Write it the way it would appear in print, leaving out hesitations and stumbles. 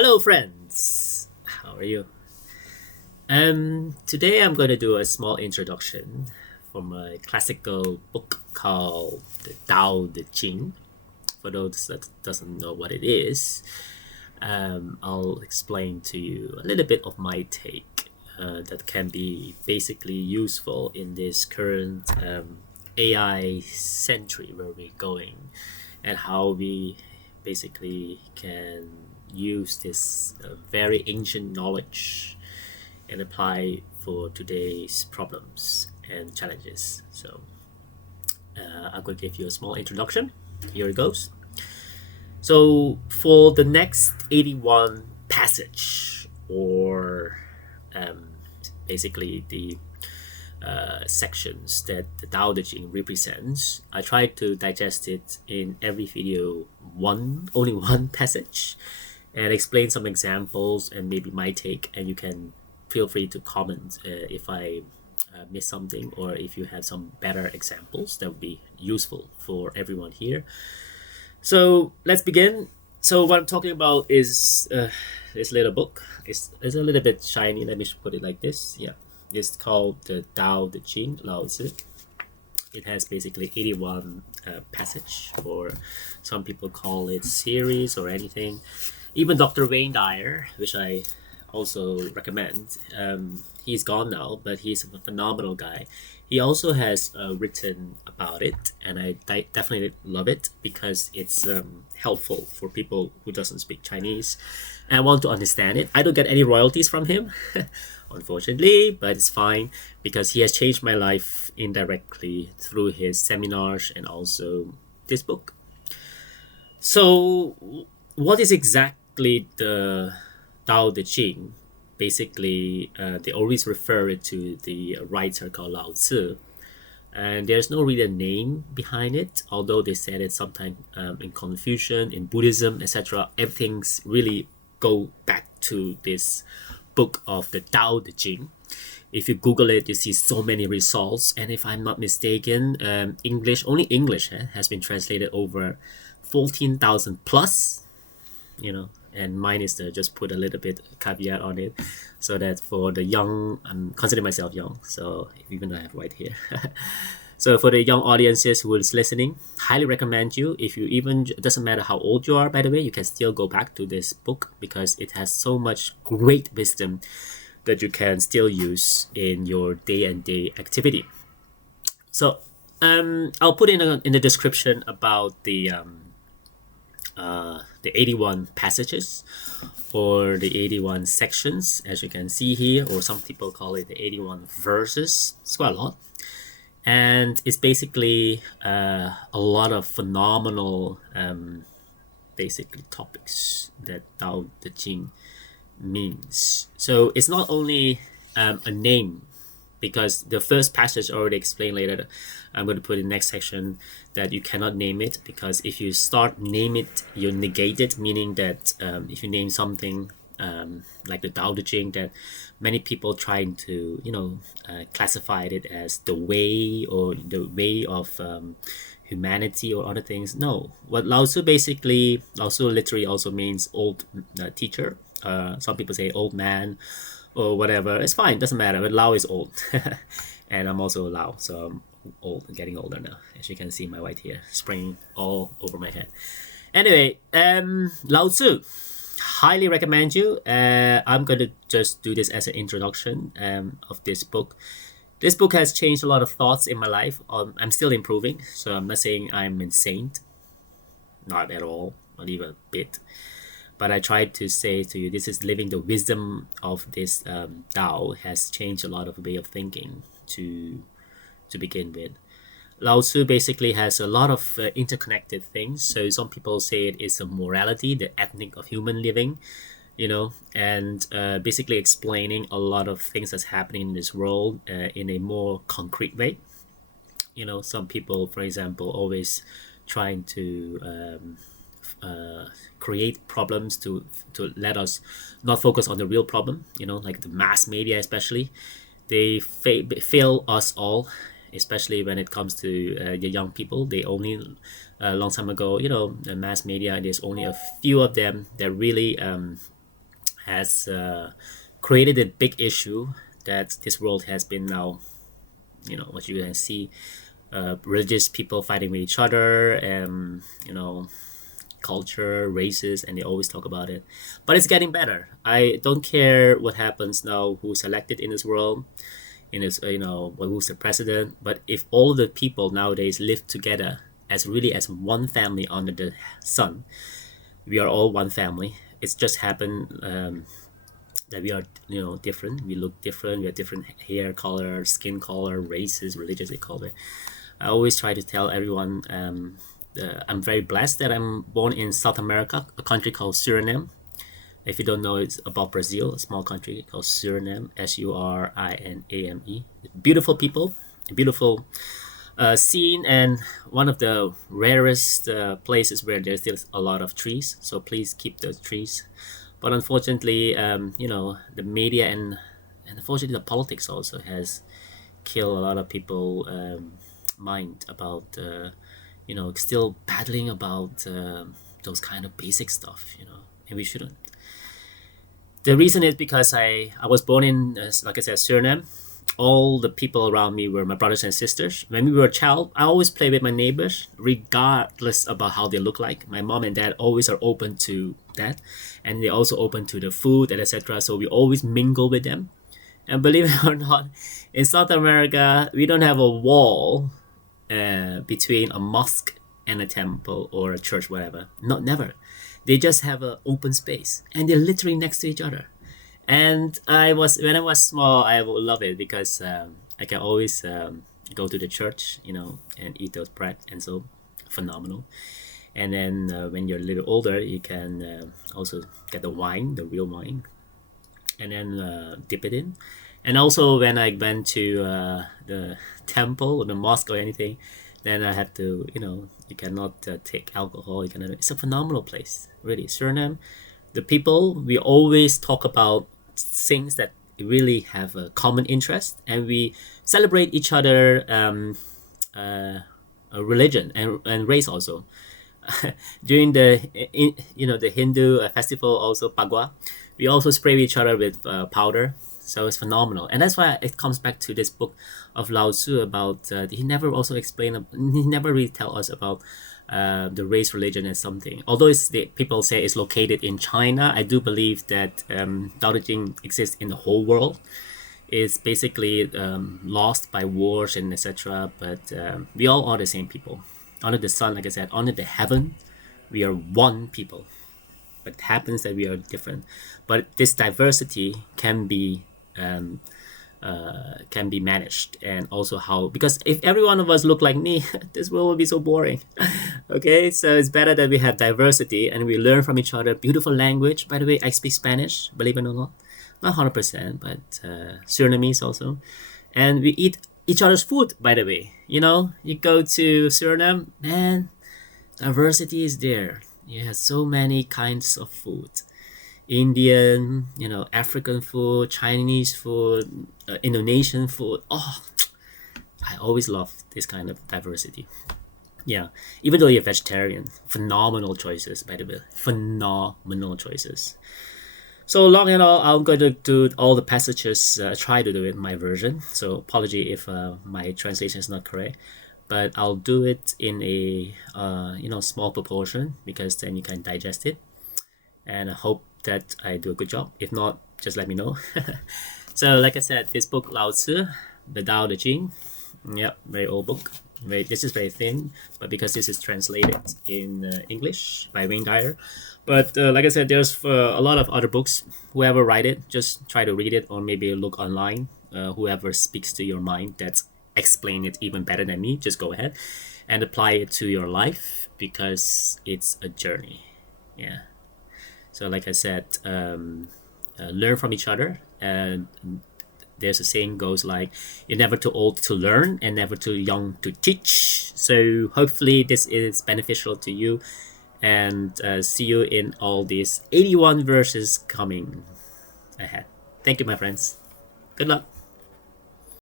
Hello, friends. How are you? Today I'm going to do a small introduction from a classical book called the Tao Te Ching. For those that doesn't know what it is, I'll explain to you a little bit of my take that can be basically useful in this current AI century where we're going, and how we basically can use this very ancient knowledge and apply for today's problems and challenges. So I'm going to give you a small introduction. Here it goes. So for the next 81 passage, or um, basically the sections that the Tao Te Ching represents, I try to digest it in every video, only one passage, and explain some examples and maybe my take. And you can feel free to comment if I miss something, or if you have some better examples that would be useful for everyone here. So let's begin. So what I'm talking about is this little book. It's a little bit shiny. Let me put it like this. Yeah, it's called the Tao Te Ching, Lao Tzu. It has basically 81 passage, or some people call it series or anything. Even Dr. Wayne Dyer, which I also recommend, he's gone now, but he's a phenomenal guy. He also has written about it, and I definitely love it because it's helpful for people who doesn't speak Chinese and want to understand it. I don't get any royalties from him, unfortunately, but it's fine because he has changed my life indirectly through his seminars and also this book. So, what is exactly the Tao Te Ching? Basically, they always refer it to the writer called Lao Tzu, and there's no real name behind it. Although they said it sometimes in Confucian, in Buddhism, etc. Everything's really go back to this book of the Tao Te Ching. If you Google it, you see so many results, and if I'm not mistaken, English has been translated over 14,000 plus. And mine is to just put a little bit caveat on it, so that for the young, I'm considering myself young, so even though I have white hair. So for the young audiences who is listening, highly recommend you. If you even, it doesn't matter how old you are, by the way, you can still go back to this book because it has so much great wisdom that you can still use in your day-and-day activity. So I'll put in the description about the 81 passages, or the 81 sections, as you can see here, or some people call it the 81 verses. It's quite a lot. And it's basically a lot of phenomenal basically topics that Tao Te Ching means. So it's not only a name, because the first passage already explained later. I'm going to put in the next section that you cannot name it, because if you start name it, you negate it, meaning that if you name something like the Tao Te Ching, that many people trying to classify it as the way, or the way of humanity or other things. No, what Lao Tzu literally also means old teacher. Some people say old man or whatever. It's fine, doesn't matter, but Lao is old. And I'm also Lao, so I'm old, getting older now. As you can see, my white hair spraying all over my head. Anyway, Lao Tzu, highly recommend you. I'm going to just do this as an introduction of this book. This book has changed a lot of thoughts in my life. I'm still improving, so I'm not saying I'm insane. Not at all, not even a bit. But I tried to say to you, this is living the wisdom of this Tao has changed a lot of way of thinking to begin with. Lao Tzu basically has a lot of interconnected things. So some people say it is a morality, the ethic of human living, and basically explaining a lot of things that's happening in this world in a more concrete way. Some people, for example, always trying to create problems to let us not focus on the real problem, like the mass media especially. They fail us all, especially when it comes to the young people. They only a long time ago, the mass media, there's only a few of them that really has created a big issue that this world has been now, what you can see, religious people fighting with each other, and culture, races, and they always talk about it. But it's getting better. I don't care what happens now, who's elected in this world, in this, who's the president. But if all the people nowadays live together as really as one family under the sun, we are all one family. It's just happened that we are, different. We look different. We have different hair color, skin color, races, religions, they call it. I always try to tell everyone I'm very blessed that I'm born in South America, a country called Suriname. If you don't know, it's about Brazil, a small country called Suriname, Suriname. Beautiful people, beautiful scene, and one of the rarest places where there's still a lot of trees. So please keep those trees. But unfortunately, the media and unfortunately the politics also has killed a lot of people mind about still battling about those kind of basic stuff, and we shouldn't. The reason is because I was born in, like I said, Suriname. All the people around me were my brothers and sisters. When we were a child, I always play with my neighbors, regardless about how they look like. My mom and dad always are open to that, and they're also open to the food and etc. So we always mingle with them. And believe it or not, in South America, we don't have a wall between a mosque and a temple or a church, whatever. Not never. They just have an open space, and they're literally next to each other. And when I was small, I would love it because I can always go to the church, and eat those bread, and so phenomenal. And then when you're a little older, you can also get the wine, the real wine, and then dip it in. And also when I went to the temple or the mosque or anything, then I have to, you cannot take alcohol. You cannot. It's a phenomenal place, really. Suriname, the people, we always talk about things that really have a common interest, and we celebrate each other religion and race also. During the Hindu festival also, Pagwa, we also spray each other with powder. So it's phenomenal, and that's why it comes back to this book of Lao Tzu about he never also explained, he never really tell us about the race religion as something. Although people say it's located in China, I do believe that Tao Te Ching exists in the whole world. It's basically lost by wars and etc. But we all are the same people under the sun. Like I said, under the heaven, we are one people. But it happens that we are different. But this diversity can be managed, and also because if every one of us look like me, this world will be so boring. Okay, so it's better that we have diversity and we learn from each other. Beautiful language, by the way. I speak Spanish, believe it or not 100%, but Surinamese also, and we eat each other's food, by the way. You go to Suriname, man, diversity is there. You have so many kinds of food. Indian, African food, Chinese food, Indonesian food. Oh, I always love this kind of diversity. Yeah, even though you're vegetarian, phenomenal choices, by the way. Phenomenal choices. So long and all, I'm going to do all the passages, try to do it in my version. So apology if my translation is not correct. But I'll do it in a small proportion, because then you can digest it. And I hope that I do a good job. If not, just let me know. So like I said, this book, Lao Tzu, the Tao Te Ching. Yep, very old book. This is very thin, but because this is translated in English by Wayne Dyer. But like I said, there's a lot of other books. Whoever write it, just try to read it, or maybe look online. Whoever speaks to your mind, that's explain it even better than me, just go ahead and apply it to your life, because it's a journey. Yeah. So like I said, learn from each other. And there's a saying goes like, you're never too old to learn and never too young to teach. So hopefully this is beneficial to you, and see you in all these 81 verses coming ahead. Thank you, my friends. Good luck.